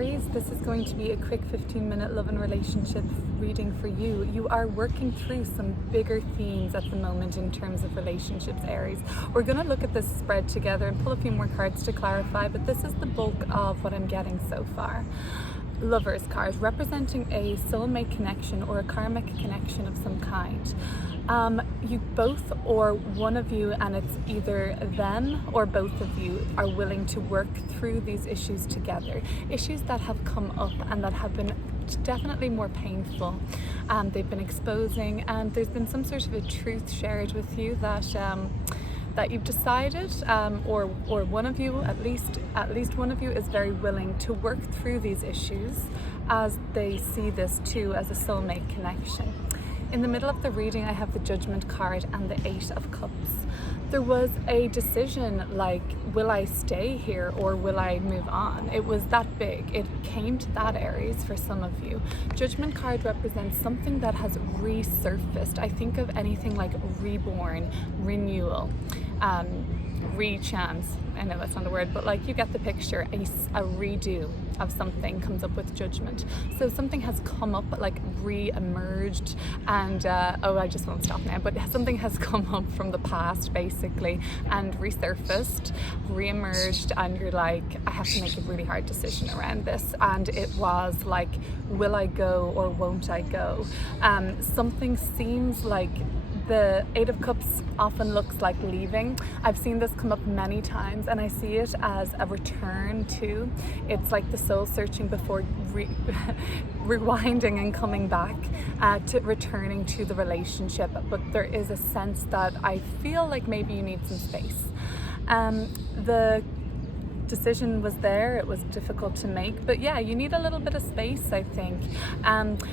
Aries, this is going to be a quick 15-minute love and relationship reading for you. You are working through some bigger themes at the moment in terms of relationships, Aries. We're going to look at this spread together and pull a few more cards to clarify, but this is the bulk of what I'm getting so far. Lovers card, representing a soulmate connection or a karmic connection of some kind. You both or one of you, and it's either them or both of you, are willing to work through these issues together. Issues that have come up and that have been definitely more painful. They've been exposing, and there's been some sort of a truth shared with you that you've decided, or one of you, at least one of you, is very willing to work through these issues as they see this too as a soulmate connection. In the middle of the reading, I have the Judgment card and the Eight of Cups. There was a decision like, will I stay here or will I move on? It was that big. It came to that, Aries, for some of you. Judgment card represents something that has resurfaced. I think of anything like reborn, renewal, re-chance. I know that's not a word, but like, you get the picture. A redo of something comes up with Judgment. So something has come up, like re-emerged, and I just won't stop now, but something has come up from the past basically and resurfaced, re-emerged, and you're like, I have to make a really hard decision around this. And it was like, will I go or won't I go? Something seems like the Eight of Cups often looks like leaving. I've seen this come up many times, and I see it as a return to. It's like the soul searching before rewinding and coming back to returning to the relationship. But there is a sense that I feel like maybe you need some space. The decision was there, it was difficult to make, but yeah, you need a little bit of space, I think.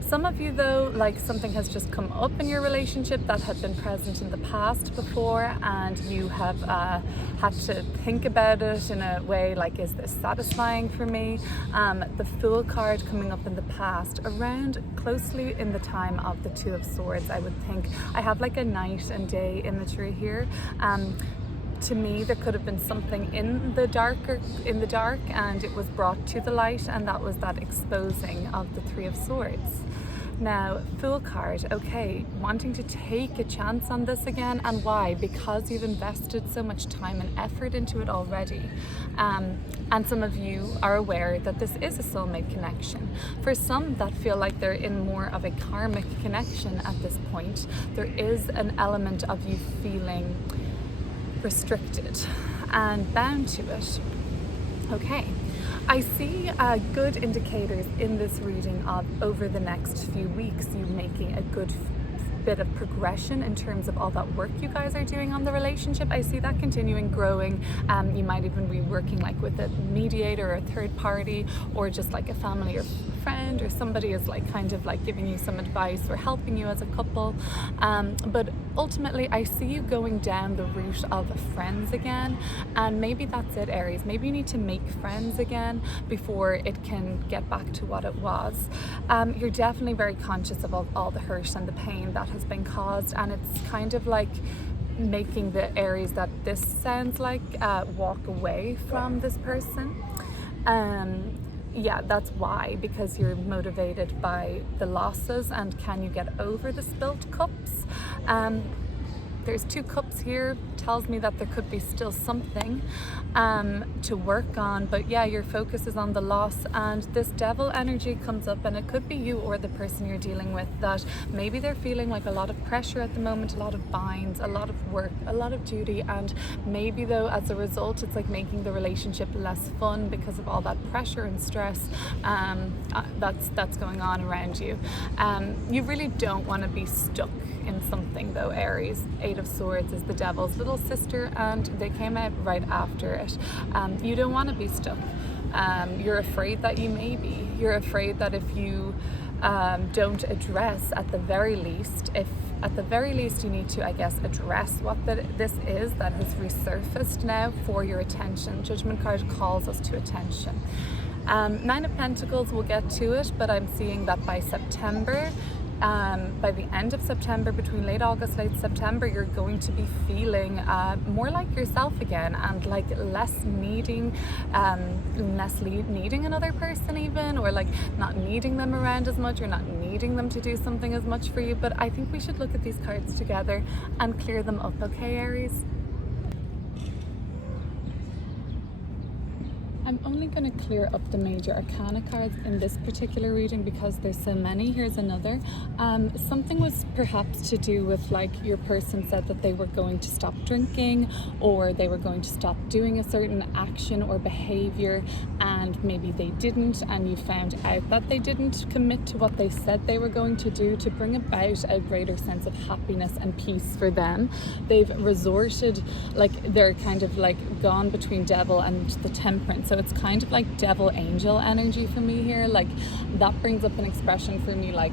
Some of you though, like, something has just come up in your relationship that had been present in the past before, and you have had to think about it in a way like, is this satisfying for me? The Fool card coming up in the past, around closely in the time of the Two of Swords, I would think. I have like a night and day imagery here. To me, there could have been something in the dark, and it was brought to the light, and that was that exposing of the Three of Swords. Now, Fool card, okay, wanting to take a chance on this again, and why? Because you've invested so much time and effort into it already. And some of you are aware that this is a soulmate connection. For some that feel like they're in more of a karmic connection at this point, there is an element of you feeling restricted and bound to it. Okay, I see good indicators in this reading of over the next few weeks you making a good bit of progression in terms of all that work you guys are doing on the relationship. I see that continuing, growing. You might even be working like with a mediator or a third party, or just like a family or friend, or somebody is like kind of like giving you some advice or helping you as a couple. But ultimately I see you going down the route of friends again, and maybe that's it, Aries. Maybe you need to make friends again before it can get back to what it was. You're definitely very conscious of all the hurt and the pain that has been caused, and it's kind of like making the Aries that this sounds like walk away from this person. Yeah, that's why, because you're motivated by the losses, and can you get over the spilt cups? There's two cups here, tells me that there could be still something to work on, but yeah, your focus is on the loss, and this Devil energy comes up, and it could be you or the person you're dealing with, that maybe they're feeling like a lot of pressure at the moment, a lot of binds, a lot of work, a lot of duty, and maybe though as a result it's like making the relationship less fun because of all that pressure and stress that's going on around you. You really don't want to be stuck in something though, Aries. Eight of Swords is the Devil's little sister, and they came out right after it. You don't want to be stuck. You're afraid that you may be. You're afraid that if you don't address, at the very least, you need to, I guess, address what this is that has resurfaced now for your attention. Judgment card calls us to attention. Nine of Pentacles, we'll get to it, but I'm seeing that by September By the end of September, between late August, late September, you're going to be feeling more like yourself again, and like less needing another person even, or like not needing them around as much, or not needing them to do something as much for you. But I think we should look at these cards together and clear them up, okay, Aries? I'm only going to clear up the major arcana cards in this particular reading because there's so many. Here's another. Something was perhaps to do with like your person said that they were going to stop drinking, or they were going to stop doing a certain action or behavior, and maybe they didn't, and you found out that they didn't commit to what they said they were going to do to bring about a greater sense of happiness and peace for them. They've resorted, like they're kind of like gone between devil and the temperance. So it's kind of like devil angel energy for me here. Like that brings up an expression for me like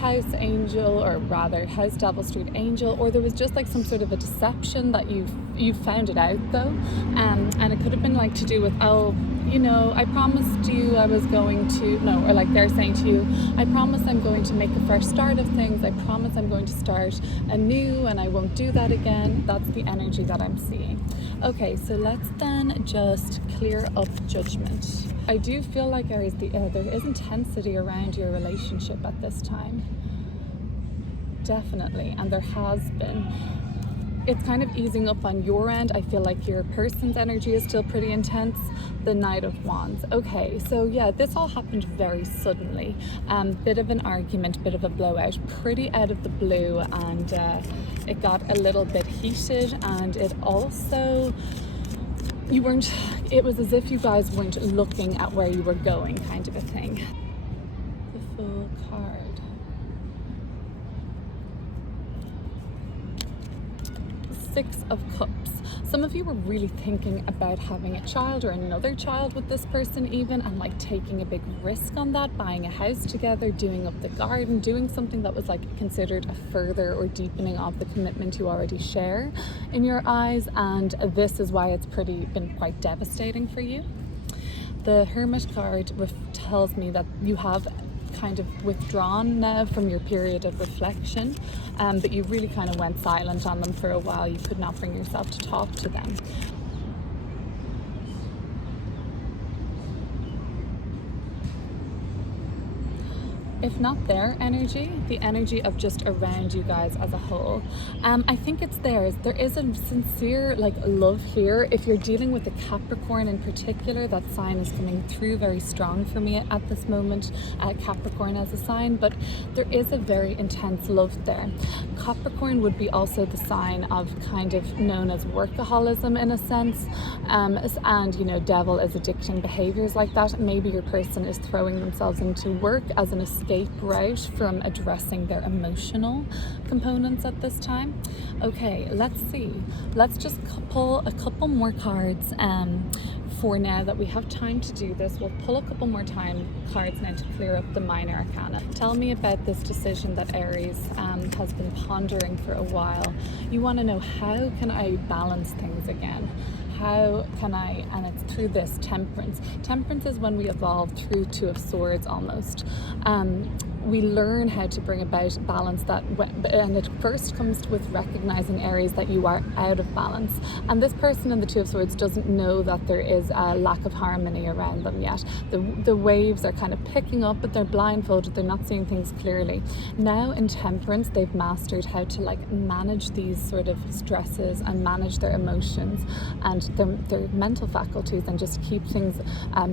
house angel, or rather house devil street angel, or there was just like some sort of a deception that you found it out though, and it could have been like to do with, oh, you know, I promised you I was going to, no, or like they're saying to you, I promise I'm going to make a fresh start of things, I promise I'm going to start anew and I won't do that again. That's the energy that I'm seeing. Okay, so let's then just clear up judgment. I do feel like, Aries, there is intensity around your relationship at this time. Definitely, and there has been. It's kind of easing up on your end. I feel like your person's energy is still pretty intense. The Knight of Wands. Okay, so yeah, this all happened very suddenly. Bit of an argument, bit of a blowout, pretty out of the blue, and it got a little bit heated, and it also, it was as if you guys weren't looking at where you were going, kind of a thing. The Fool card. Six of Cups. Some of you were really thinking about having a child or another child with this person even, and like taking a big risk on that, buying a house together, doing up the garden, doing something that was like considered a further or deepening of the commitment you already share in your eyes, and this is why it's been quite devastating for you. The Hermit card tells me that you have kind of withdrawn now from your period of reflection, but you really kind of went silent on them for a while. You could not bring yourself to talk to them. If not their energy, the energy of just around you guys as a whole. I think it's theirs. There is a sincere like love here. If you're dealing with a Capricorn in particular, that sign is coming through very strong for me at this moment, Capricorn as a sign, but there is a very intense love there. Capricorn would be also the sign of kind of known as workaholism in a sense, and you know, devil is addicting behaviors like that. Maybe your person is throwing themselves into work as an escape route from addressing their emotional components at this time. Okay, let's see. Let's just pull a couple more cards for now that we have time to do this. We'll pull a couple more cards now to clear up the minor arcana. Tell me about this decision that Aries has been pondering for a while. You want to know, how can I balance things again? How can I, and it's through this temperance. Temperance is when we evolve through Two of Swords almost. We learn how to bring about balance, and it first comes with recognizing, Aries, that you are out of balance. And this person in the Two of Swords doesn't know that there is a lack of harmony around them yet. The waves are kind of picking up, but they're blindfolded, they're not seeing things clearly. Now in temperance, they've mastered how to like manage these sort of stresses and manage their emotions and their mental faculties, and just keep things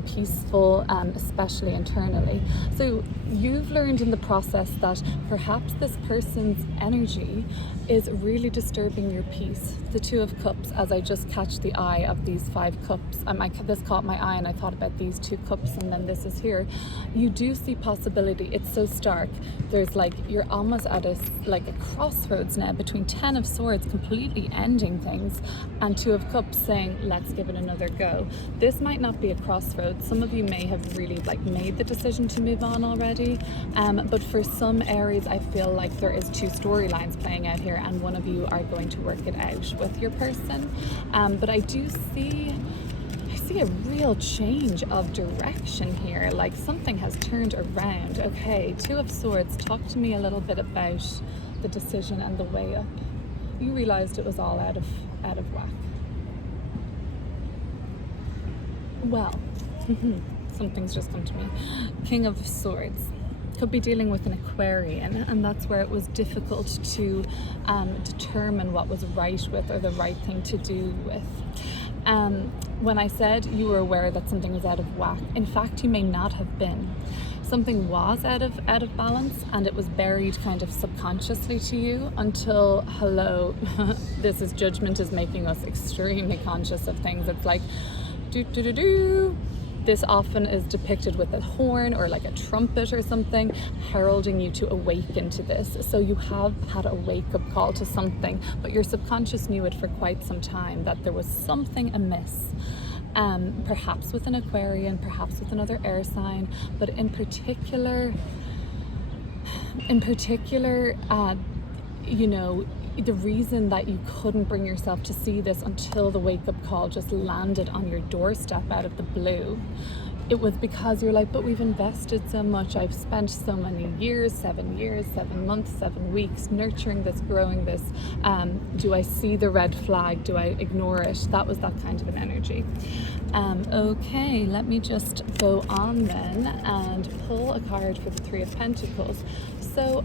peaceful, especially internally. So you've learned in the process that perhaps this person's energy is really disturbing your peace. The Two of Cups, as I just catch the eye of these 5 cups, this caught my eye and I thought about these 2 cups, and then this is here. You do see possibility. It's so stark. There's like, you're almost at a crossroads now between 10 of Swords completely ending things and 2 of Cups saying, let's give it another go. This might not be a crossroads. Some of you may have really like made the decision to move on already, but for some Aries, I feel like there is 2 storylines playing out here, and one of you are going to work it out with your person. But I do see see a real change of direction here, like something has turned around. Okay, Two of Swords, talk to me a little bit about the decision and the way up. You realized it was all out of whack. Well, something's just come to me. King of Swords. Could be dealing with an Aquarian, and that's where it was difficult to determine what was right with, or the right thing to do with. When I said you were aware that something was out of whack, in fact you may not have been. Something was out of balance, and it was buried kind of subconsciously to you until, hello, this is judgment is making us extremely conscious of things. It's like, do. This often is depicted with a horn or like a trumpet or something, heralding you to awaken to this. So you have had a wake-up call to something, but your subconscious knew it for quite some time, that there was something amiss. Perhaps with an Aquarian, perhaps with another air sign, but in particular, you know, the reason that you couldn't bring yourself to see this until the wake-up call just landed on your doorstep out of the blue, it was because you're like, but we've invested so much, I've spent so many years, 7 months, 7 weeks nurturing this, growing this, do I see the red flag, do I ignore it? That was that kind of an energy. Okay, let me just go on then and pull a card for the Three of Pentacles. So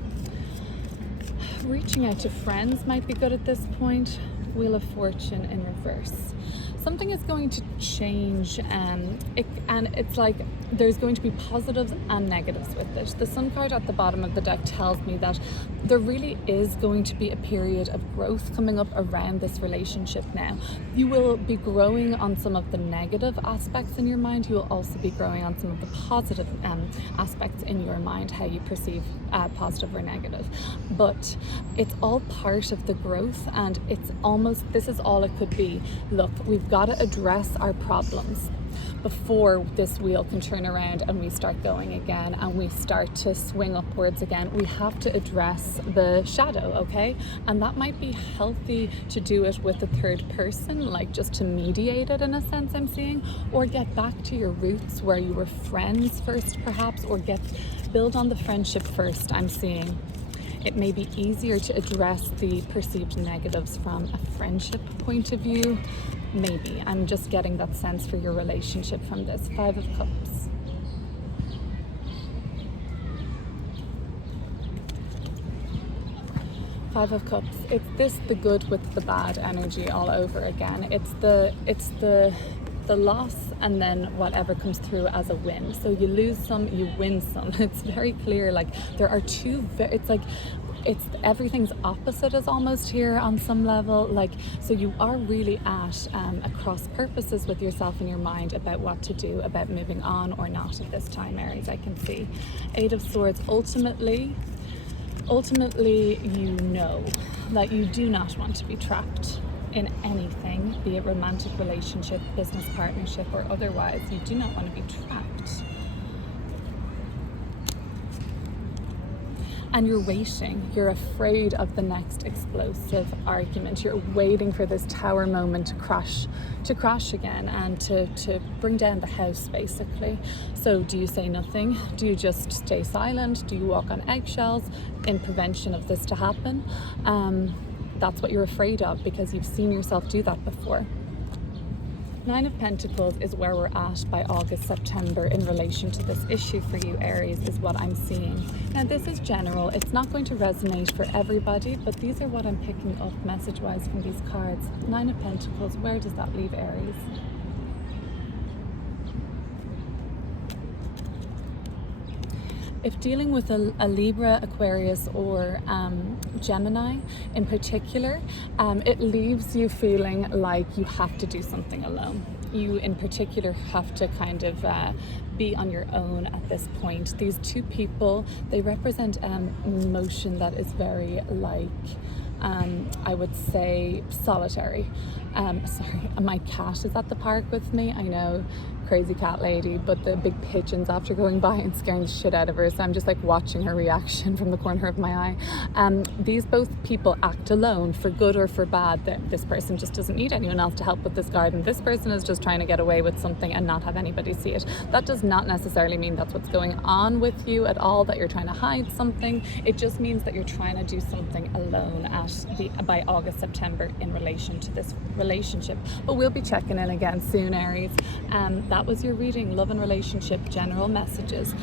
reaching out to friends might be good at this point. Wheel of Fortune in reverse. Something is going to change, and it's like there's going to be positives and negatives with it. The Sun card at the bottom of the deck tells me that there really is going to be a period of growth coming up around this relationship now. You will be growing on some of the negative aspects in your mind. You will also be growing on some of the positive aspects in your mind, how you perceive positive or negative. But it's all part of the growth, and it's almost, this is all it could be. Look, we've got to address our problems before this wheel can turn around and we start going again and we start to swing upwards again. We have to address the shadow, okay? And that might be healthy to do it with a third person, like just to mediate it in a sense, I'm seeing, or get back to your roots where you were friends first perhaps, or build on the friendship first, I'm seeing. It may be easier to address the perceived negatives from a friendship point of view. Maybe. I'm just getting that sense for your relationship from this. Five of Cups. Five of Cups. It's this, the good with the bad energy all over again. It's the loss, and then whatever comes through as a win. So you lose some, you win some. It's very clear, like there are two, it's everything's opposite is almost here on some level, like, so you are really at a cross purposes with yourself and your mind about what to do, about moving on or not at this time, Aries, I can see. Eight of Swords. Ultimately you know that you do not want to be trapped in anything, be it romantic relationship, business partnership, or otherwise. You do not want to be trapped. And you're waiting, you're afraid of the next explosive argument. You're waiting for this tower moment to crash again and to bring down the house, basically. So do you say nothing? Do you just stay silent? Do you walk on eggshells in prevention of this to happen? That's what you're afraid of, because you've seen yourself do that before. Nine of Pentacles is where we're at by August, September in relation to this issue for you, Aries, is what I'm seeing. Now, this is general. It's not going to resonate for everybody, but these are what I'm picking up message-wise from these cards. Nine of Pentacles, where does that leave Aries? If dealing with a Libra, Aquarius, or Gemini in particular, it leaves you feeling like you have to do something alone. You in particular have to kind of be on your own at this point. These two people, they represent emotion that is very like, I would say, solitary. Sorry, my cat is at the park with me. I know crazy cat lady, but the big pigeons after going by and scaring the shit out of her. So I'm just like watching her reaction from the corner of my eye. These both people act alone, for good or for bad. That this person just doesn't need anyone else to help with this garden. This person is just trying to get away with something and not have anybody see it. That does not necessarily mean that's what's going on with you at all, that you're trying to hide something. It just means that you're trying to do something alone by August, September in relation to this relationship. But we'll be checking in again soon, Aries. That was your reading, love and relationship, general messages.